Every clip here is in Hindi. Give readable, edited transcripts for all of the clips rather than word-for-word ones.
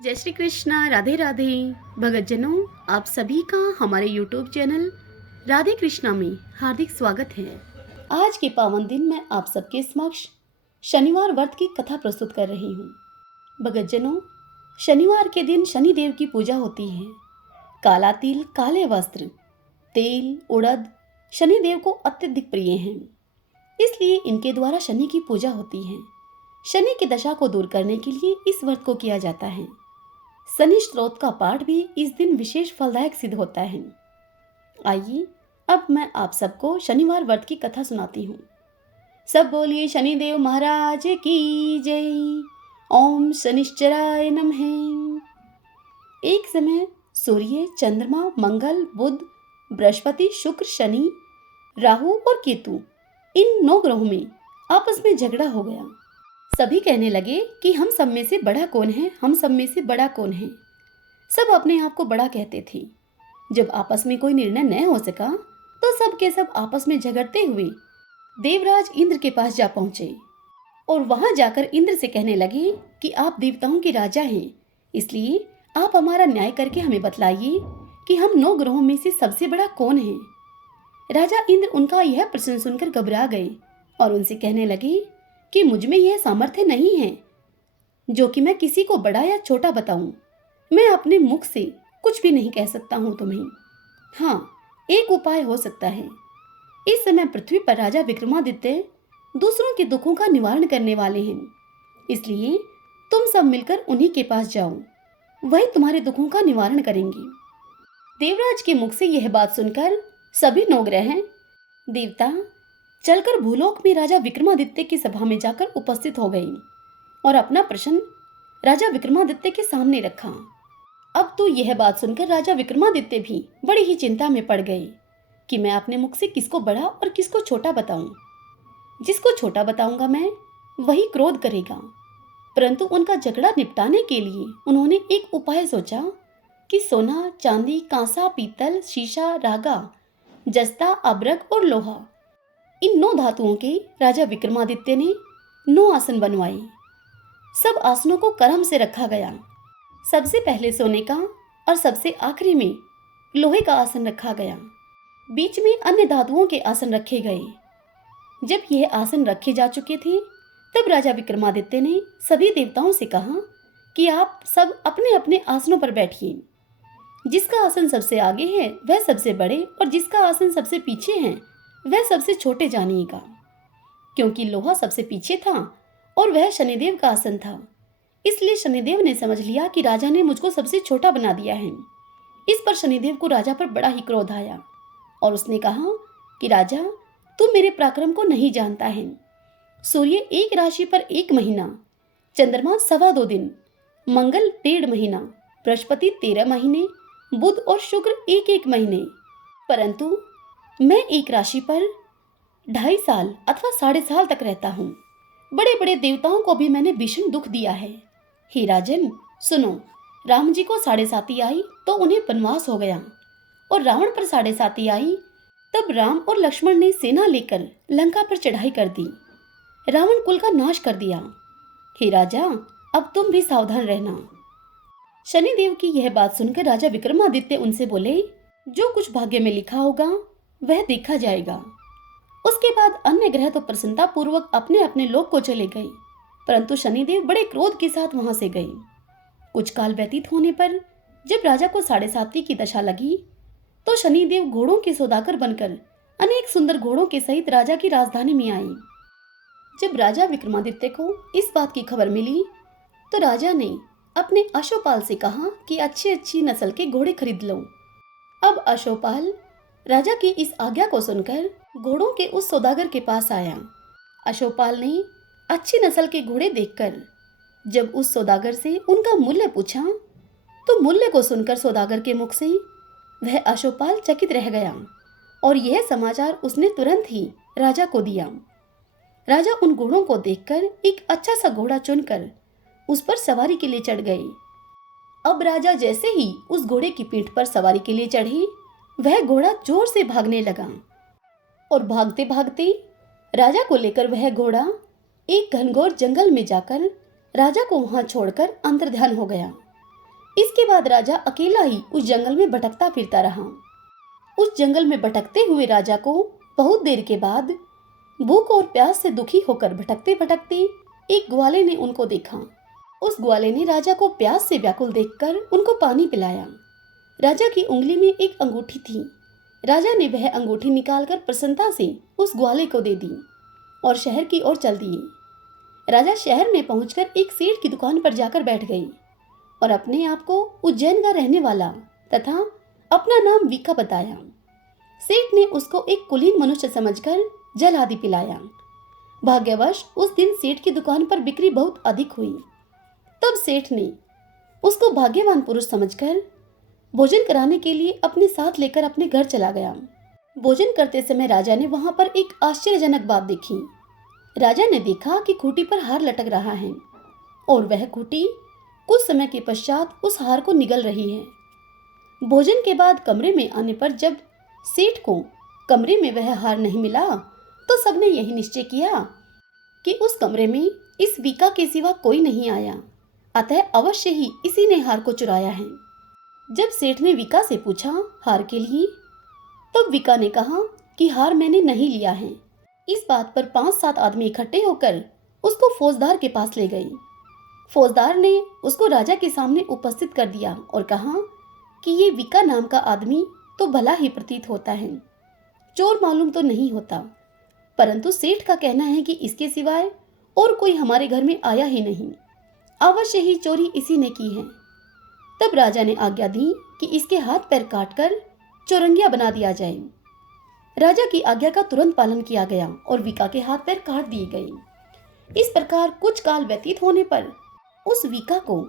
जय श्री कृष्णा, राधे राधे। भगतजनों, आप सभी का हमारे YouTube चैनल राधे कृष्णा में हार्दिक स्वागत है। आज के पावन दिन मैं आप सबके समक्ष शनिवार व्रत की कथा प्रस्तुत कर रही हूँ। भगतजनों, शनिवार के दिन शनि देव की पूजा होती है। काला तिल, काले वस्त्र, तेल, उड़द शनि देव को अत्यधिक प्रिय हैं, इसलिए इनके द्वारा शनि की पूजा होती है। शनि की दशा को दूर करने के लिए इस व्रत को किया जाता है। शनि स्त्रोत का पाठ भी इस दिन विशेष फलदायक सिद्ध होता है। आइए अब मैं आप सबको शनिवार व्रत की कथा सुनाती हूँ। सब बोलिए शनिदेव महाराज की जय। ओम शनिश्चराय नमः। एक समय सूर्य, चंद्रमा, मंगल, बुध, बृहस्पति, शुक्र, शनि, राहु और केतु इन 9 ग्रहों में आपस में झगड़ा हो गया। सभी कहने लगे कि हम सब में से बड़ा कौन है, हम सब में से बड़ा कौन है। सब अपने आप को बड़ा कहते थे। जब आपस में कोई निर्णय न हो सका तो सब के सब आपस में झगड़ते हुए देवराज इंद्र के पास जा पहुंचे और वहां जाकर इंद्र से कहने लगे कि आप देवताओं के राजा हैं, इसलिए आप हमारा न्याय करके हमें बतलाइए कि हम 9 ग्रहों में से सबसे बड़ा कौन है। राजा इंद्र उनका यह प्रश्न सुनकर घबरा गए और उनसे कहने लगे कि मुझ में यह सामर्थ्य नहीं है जो कि मैं किसी को बड़ा या छोटा बताऊं। मैं अपने मुख से कुछ भी नहीं कह सकता हूं तुम्हें। हाँ, एक उपाय हो सकता है। इस समय पृथ्वी पर राजा विक्रमादित्य दूसरों के दुखों का निवारण करने वाले हैं, इसलिए तुम सब मिलकर उन्हीं के पास जाओ, वही तुम्हारे दुखों का निवारण करेंगे। देवराज के मुख से यह बात सुनकर सभी 9 ग्रह देवता चलकर भूलोक में राजा विक्रमादित्य की सभा में जाकर उपस्थित हो गए और अपना प्रश्न राजा विक्रमादित्य के सामने रखा। अब तो यह बात सुनकर राजा विक्रमादित्य भी बड़ी ही चिंता में पड़ गए कि मैं अपने मुख से किसको बड़ा और किसको छोटा बताऊं। जिसको छोटा बताऊंगा मैं, वही क्रोध करेगा। परंतु उनका झगड़ा निपटाने के लिए उन्होंने एक उपाय सोचा कि सोना, चांदी, कांसा, पीतल, शीशा, रागा, जस्ता, अब्रक और लोहा इन 9 धातुओं के राजा विक्रमादित्य ने 9 आसन बनवाए। सब आसनों को क्रम से रखा गया। सबसे पहले सोने का और सबसे आखिरी में लोहे का आसन रखा गया। बीच में अन्य धातुओं के आसन रखे गए। जब यह आसन रखे जा चुके थे, तब राजा विक्रमादित्य ने सभी देवताओं से कहा कि आप सब अपने अपने आसनों पर बैठिए। जिसका आसन सबसे आगे है वह सबसे बड़े और जिसका आसन सबसे पीछे है वह सबसे छोटे जानिएगा। क्योंकि लोहा सबसे पीछे था और वह शनिदेव का आसन था, इसलिए शनिदेव ने समझ लिया कि राजा ने मुझको सबसे छोटा बना दिया है। इस पर शनिदेव को राजा पर बड़ा ही क्रोध आया और उसने कहा कि राजा, तू मेरे पराक्रम को नहीं जानता है। सूर्य एक राशि पर 1 महीना, चंद्रमा 2.25 दिन, मंगल 1.5 महीना, बृहस्पति 13 महीने, बुध और शुक्र 1-1 महीने, परंतु मैं एक राशि पर 2.5 साल अथवा 3.5 साल तक रहता हूँ। बड़े बड़े देवताओं को भी मैंने भीषण दुख दिया है। हे राजन, सुनो, राम जी को 7.5 आई तो उन्हें वनवास हो गया और रावण पर 7.5 आई, तब राम और लक्ष्मण ने सेना लेकर लंका पर चढ़ाई कर दी, रावण कुल का नाश कर दिया। हे राजा, अब तुम भी सावधान रहना। शनिदेव की यह बात सुनकर राजा विक्रमादित्य उनसे बोले, जो कुछ भाग्य में लिखा होगा वह देखा जाएगा। उसके बाद अन्य ग्रह तो प्रसन्नता पूर्वक अपने अपने लोक को चले गए, परंतु शनिदेव बड़े क्रोध के साथ वहां से गए। कुछ काल व्यतीत होने पर जब राजा को 7.5 की दशा लगी तो शनिदेव घोड़ों के सौदागर बनकर अनेक सुंदर घोड़ों के सहित राजा की राजधानी में आए। जब राजा विक्रमादित्य को इस बात की खबर मिली तो राजा ने अपने अश्वपाल से कहा कि अच्छी अच्छी नस्ल के घोड़े खरीद लो। अब अश्वपाल राजा की इस आज्ञा को सुनकर घोड़ों के उस सौदागर के पास आया। अश्वपाल ने अच्छी नस्ल के घोड़े देखकर जब उस सौदागर से उनका मूल्य पूछा तो मूल्य को सुनकर सौदागर के मुख से वह अश्वपाल चकित रह गया और यह समाचार उसने तुरंत ही राजा को दिया। राजा उन घोड़ों को देखकर एक अच्छा सा घोड़ा चुनकर उस पर सवारी के लिए चढ़ गए। अब राजा जैसे ही उस घोड़े की पीठ पर सवारी के लिए चढ़े, वह घोड़ा जोर से भागने लगा और भागते भागते राजा को लेकर वह घोड़ा एक घनघोर जंगल में जाकर राजा को वहां छोड़कर अंतर्ध्यान हो गया। इसके बाद राजा अकेला ही उस जंगल में भटकता फिरता रहा। उस जंगल में भटकते हुए राजा को बहुत देर के बाद भूख और प्यास से दुखी होकर भटकते भटकते एक ग्वाले ने उनको देखा। उस ग्वाले ने राजा को प्यास से व्याकुल देखकर उनको पानी पिलाया। राजा की उंगली में एक अंगूठी थी। राजा ने वह अंगूठी निकालकर प्रसन्नता से उस ग्वाले को दे दी और शहर की ओर चल दिए। राजा शहर में पहुंचकर एक सेठ की दुकान पर जाकर बैठ गई और अपने आप को उज्जैन का रहने वाला तथा अपना नाम वीका बताया। सेठ ने उसको एक कुलीन मनुष्य समझकर जल आदि पिलाया। भाग्यवश उस दिन सेठ की दुकान पर बिक्री बहुत अधिक हुई। तब सेठ ने उसको भाग्यवान पुरुष समझकर भोजन कराने के लिए अपने साथ लेकर अपने घर चला गया। भोजन करते समय राजा ने वहां पर एक आश्चर्यजनक बात देखी। राजा ने देखा कि खूंटी पर हार लटक रहा है और वह खूंटी कुछ समय के पश्चात उस हार को निगल रही है। भोजन के बाद कमरे में आने पर जब सेठ को कमरे में वह हार नहीं मिला तो सबने यही निश्चय किया कि उस कमरे में इस वीका के सिवा कोई नहीं आया, अतः अवश्य ही इसी ने हार को चुराया है। जब सेठ ने वीका से पूछा हार के लिए, तब वीका ने कहा कि हार मैंने नहीं लिया है। इस बात पर 5-7 आदमी इकट्ठे होकर उसको फौजदार के पास ले गए। फौजदार ने उसको राजा के सामने उपस्थित कर दिया और कहा कि ये वीका नाम का आदमी तो भला ही प्रतीत होता है, चोर मालूम तो नहीं होता, परंतु सेठ का कहना है कि इसके सिवाय और कोई हमारे घर में आया ही नहीं, अवश्य ही चोरी इसी ने की है। तब राजा ने आज्ञा दी कि इसके हाथ पैर काटकर चौरंगिया बना दिया जाए। राजा की आज्ञा का तुरंत पालन किया गया और वीका के हाथ पैर काट दिए गए। इस प्रकार कुछ काल व्यतीत होने पर उस वीका को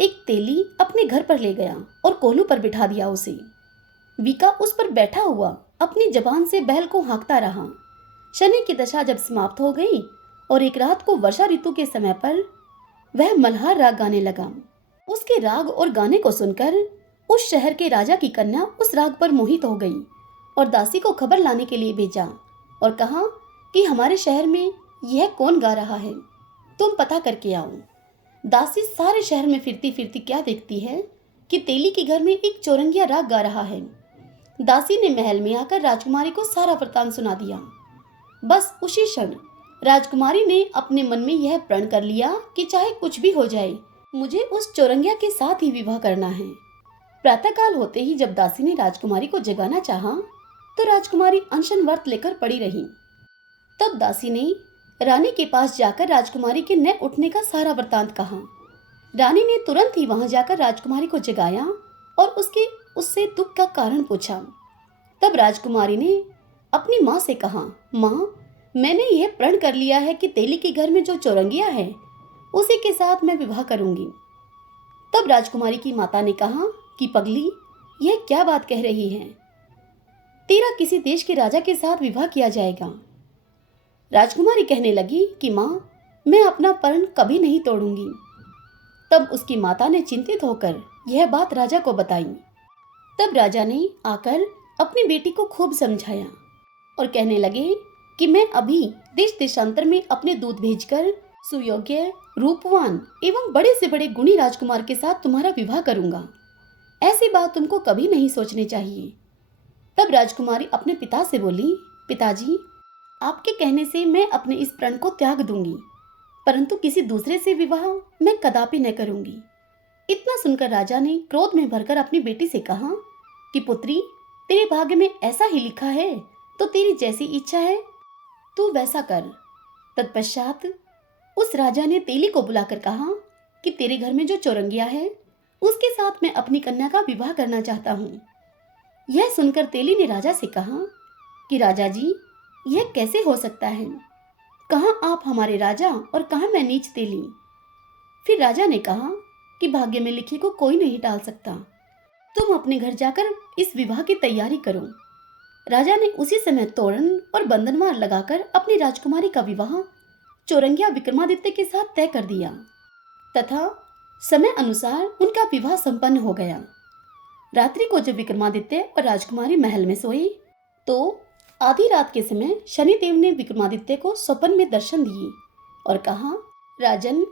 एक तेली अपने घर पर ले गया और कोल्हू पर बिठा दिया उसे। वीका उस पर बैठा हुआ अपनी जबान से बैल को हाँकता रहा। शनि की दशा जब समाप्त हो गई और एक रात को वर्षा ऋतु के समय पर वह मल्हार राग गाने लगा। उसके राग और गाने को सुनकर उस शहर के राजा की कन्या उस राग पर मोहित हो गई और दासी को खबर लाने के लिए भेजा और कहा कि हमारे शहर में यह कौन गा रहा है, तुम पता करके आओ। दासी सारे शहर में फिरती फिरती क्या देखती है कि तेली के घर में एक चौरंगिया राग गा रहा है। दासी ने महल में आकर राजकुमारी को सारा वृत्तांत सुना दिया। बस उसी क्षण राजकुमारी ने अपने मन में यह प्रण कर लिया कि चाहे कुछ भी हो जाए, मुझे उस चौरंगिया के साथ ही विवाह करना है। प्रातःकाल होते ही जब दासी ने राजकुमारी को जगाना चाहा तो राजकुमारी अनशन व्रत लेकर पड़ी रही। तब दासी ने रानी के पास जाकर राजकुमारी के न उठने का सारा वृत्तांत कहा। रानी ने तुरंत ही वहां जाकर राजकुमारी को जगाया और उससे दुख का कारण पूछा। तब राजकुमारी ने अपनी माँ से कहा, माँ, मैंने यह प्रण कर लिया है कि तेली के घर में जो चौरंगिया है उसी के साथ मैं विवाह करूंगी। तब राजकुमारी की माता ने कहा कि पगली, यह क्या बात कह रही है, तेरा किसी देश के राजा के साथ विवाह किया जाएगा। राजकुमारी कहने लगी कि माँ, मैं अपना प्रण कभी नहीं तोड़ूंगी। तब उसकी माता ने चिंतित होकर यह बात राजा को बताई। तब राजा ने आकर अपनी बेटी को खूब समझाया और कहने लगे कि मैं अभी देश देशांतर में अपने दूत भेजकर सुयोग्य, रूपवान एवं बड़े से बड़े गुणी राजकुमार के साथ तुम्हारा विवाह करूंगा। ऐसी बात तुमको कभी नहीं सोचनी चाहिए। तब राजकुमारी अपने पिता से बोली, पिताजी, आपके कहने से मैं अपने इस प्रण को त्याग दूंगी, परंतु किसी दूसरे से विवाह मैं कदापि न करूंगी। इतना सुनकर राजा ने क्रोध में भरकर अपनी बेटी से कहा कि पुत्री, तेरे भाग्य में ऐसा ही लिखा है तो तेरी जैसी इच्छा है तू वैसा कर। तत्पश्चात उस राजा ने तेली को बुलाकर कहा कि तेरे घर में जो चौरंगिया है उसके साथ मैं अपनी कन्या का विवाह करना चाहता हूँ। यह सुनकर तेली ने राजा से कहा कि राजा जी, यह कैसे हो सकता है, कहाँ आप हमारे राजा और कहाँ मैं नीच तेली। फिर राजा ने कहा कि भाग्य में लिखे को कोई नहीं टाल सकता, तुम अपने घर जाकर इस विवाह की तैयारी करो। राजा ने उसी समय तोरण और बंधनवार लगाकर अपनी राजकुमारी का विवाह चौरंगिया विक्रमादित्य के साथ तय कर दिया तथा समय अनुसार उनका विवाह संपन्न हो गया। रात्रि को जब विक्रमादित्य और राजकुमारी महल में सोए तो आधी रात के समय शनिदेव ने विक्रमादित्य को स्वप्न में दर्शन दिए और कहा, राजन,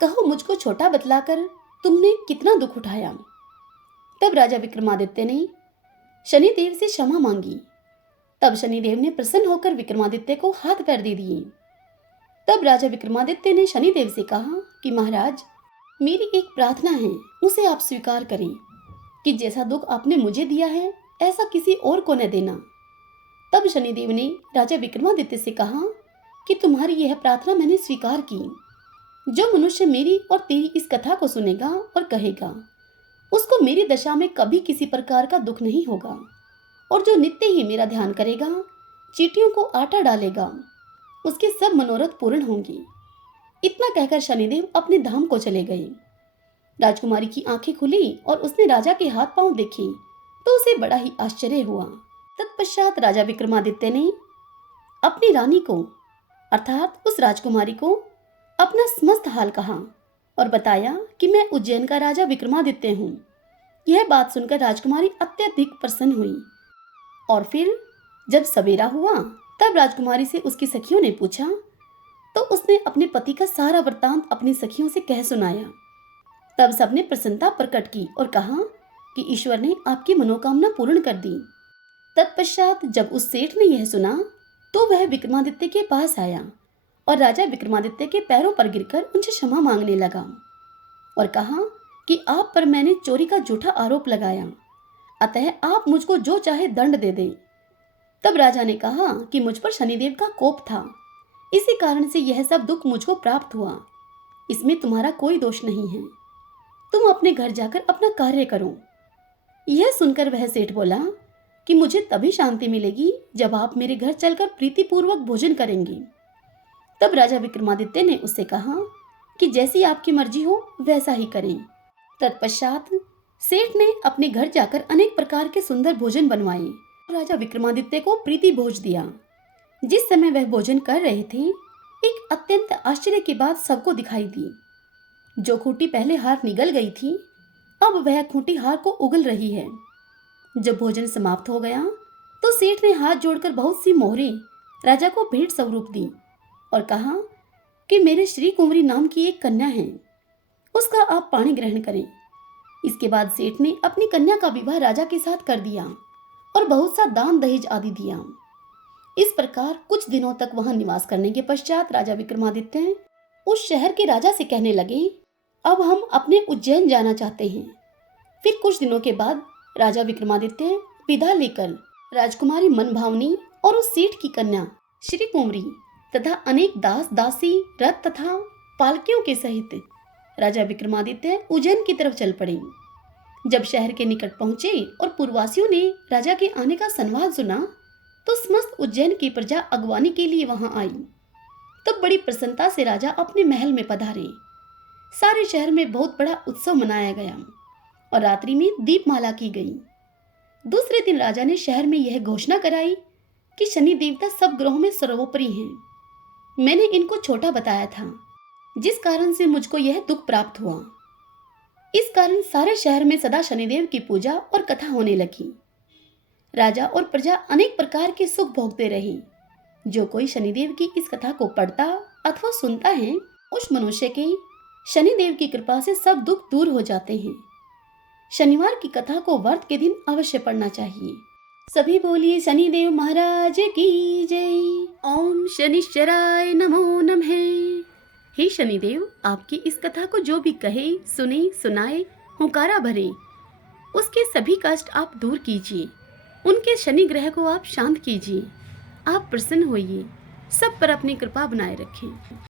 कहो मुझको छोटा बतलाकर तुमने कितना दुख उठाया। तब राजा विक्रमादित्य ने शनिदेव से क्षमा मांगी। तब शनिदेव ने प्रसन्न होकर विक्रमादित्य को हाथ पैर दे दिए। तब राजा विक्रमादित्य ने शनिदेव से कहा कि महाराज, मेरी एक प्रार्थना है, उसे आप स्वीकार करें कि जैसा दुख आपने मुझे दिया है ऐसा किसी और को न देना। तब शनिदेव ने राजा विक्रमादित्य से कहा कि तुम्हारी यह प्रार्थना मैंने स्वीकार की। जो मनुष्य मेरी और तेरी इस कथा को सुनेगा और कहेगा, उसको मेरी दशा में कभी किसी प्रकार का दुख नहीं होगा, और जो नित्य ही मेरा ध्यान करेगा, चींटियों को आटा डालेगा, उसके सब मनोरथ पूर्ण होंगे। इतना कहकर शनिदेव अपने धाम को चले गए। राजकुमारी की आंखें खुली और उसने राजा के हाथ पांव देखे तो उसे बड़ा ही आश्चर्य हुआ। तत्पश्चात राजा विक्रमादित्य ने अपनी रानी को अर्थात उस राजकुमारी को अपना समस्त हाल कहा और बताया कि मैं उज्जैन का राजा विक्रमादित्य हूँ। यह बात सुनकर राजकुमारी अत्यधिक प्रसन्न हुई। और फिर जब सवेरा हुआ तब राजकुमारी से उसकी सखियों ने पूछा तो उसने अपने पति का सारा वृत्तांत अपनी सखियों से कह सुनाया। तब सबने प्रसन्नता प्रकट की और कहा कि ईश्वर ने आपकी मनोकामना पूर्ण कर दी। तत्पश्चात जब उस सेठ ने यह सुना तो वह विक्रमादित्य के पास आया और राजा विक्रमादित्य के पैरों पर गिरकर उनसे क्षमा मांगने लगा और कहा कि आप पर मैंने चोरी का झूठा आरोप लगाया, अतः आप मुझको जो चाहे दंड दे दें। तब राजा ने कहा कि मुझ पर शनिदेव का कोप था, इसी कारण से यह सब दुख मुझको प्राप्त हुआ। इसमें तुम्हारा कोई दोष नहीं है, तुम अपने घर जाकर अपना कार्य करो। यह सुनकर वह सेठ बोला कि मुझे तभी शांति मिलेगी जब आप मेरे घर चलकर प्रीतिपूर्वक भोजन करेंगे। तब राजा विक्रमादित्य ने उससे कहा कि जैसी आपकी मर्जी हो वैसा ही करें। तत्पश्चात सेठ ने अपने घर जाकर अनेक प्रकार के सुंदर भोजन बनवाए। राजा विक्रमादित्य को प्रीति भोज दिया। जिस समय वह भोजन कर रहे थे, एक अत्यंत आश्चर्य की बात सबको दिखाई दी। जो खूंटी पहले हार निगल गई थी, अब वह खूंटी हार को उगल रही है। जब भोजन समाप्त हो गया तो सेठ ने हाथ जोड़कर बहुत सी मोहरें राजा को भेंट स्वरूप दी और कहा कि मेरे श्री कुंवरी नाम की एक कन्या है, उसका आप पाणी ग्रहण करें। इसके बाद सेठ ने अपनी कन्या का विवाह राजा के साथ कर दिया और बहुत सा दान दहेज आदि दिया। इस प्रकार कुछ दिनों तक वहां निवास करने के पश्चात राजा विक्रमादित्य उस शहर के राजा से कहने लगे, अब हम अपने उज्जैन जाना चाहते हैं। फिर कुछ दिनों के बाद राजा विक्रमादित्य विदा लेकर राजकुमारी मनभावनी और उस सेठ की कन्या श्री कुंवरी तथा अनेक दास दासी रथ तथा पालकियों के सहित राजा विक्रमादित्य उज्जैन की तरफ चल पड़े। जब शहर के निकट पहुंचे और पूर्ववासियों ने राजा के आने का संवाद सुना तो समस्त उज्जैन की प्रजा अगवानी के लिए वहां आई। तब बड़ी प्रसन्नता से राजा अपने महल में पधारे। सारे शहर में बहुत बड़ा उत्सव मनाया गया और रात्रि में दीपमाला की गई। दूसरे दिन राजा ने शहर में यह घोषणा कराई कि शनि देवता सब ग्रहों में सर्वोपरि हैं। मैंने इनको छोटा बताया था, जिस कारण से मुझको यह दुख प्राप्त हुआ। इस कारण सारे शहर में सदा शनिदेव की पूजा और कथा होने लगी। राजा और प्रजा अनेक प्रकार के सुख भोगते रहे। जो कोई शनिदेव की इस कथा को पढ़ता अथवा सुनता है, उस मनुष्य के शनिदेव की कृपा से सब दुख दूर हो जाते हैं। शनिवार की कथा को व्रत के दिन अवश्य पढ़ना चाहिए। सभी बोलिए शनिदेव महाराज की जय। ओम शनिश्चराय नमो नमः। हे शनिदेव, आपकी इस कथा को जो भी कहे, सुने, सुनाए, हुंकारा भरे, उसके सभी कष्ट आप दूर कीजिए। उनके शनि ग्रह को आप शांत कीजिए। आप प्रसन्न होइए, सब पर अपनी कृपा बनाए रखें।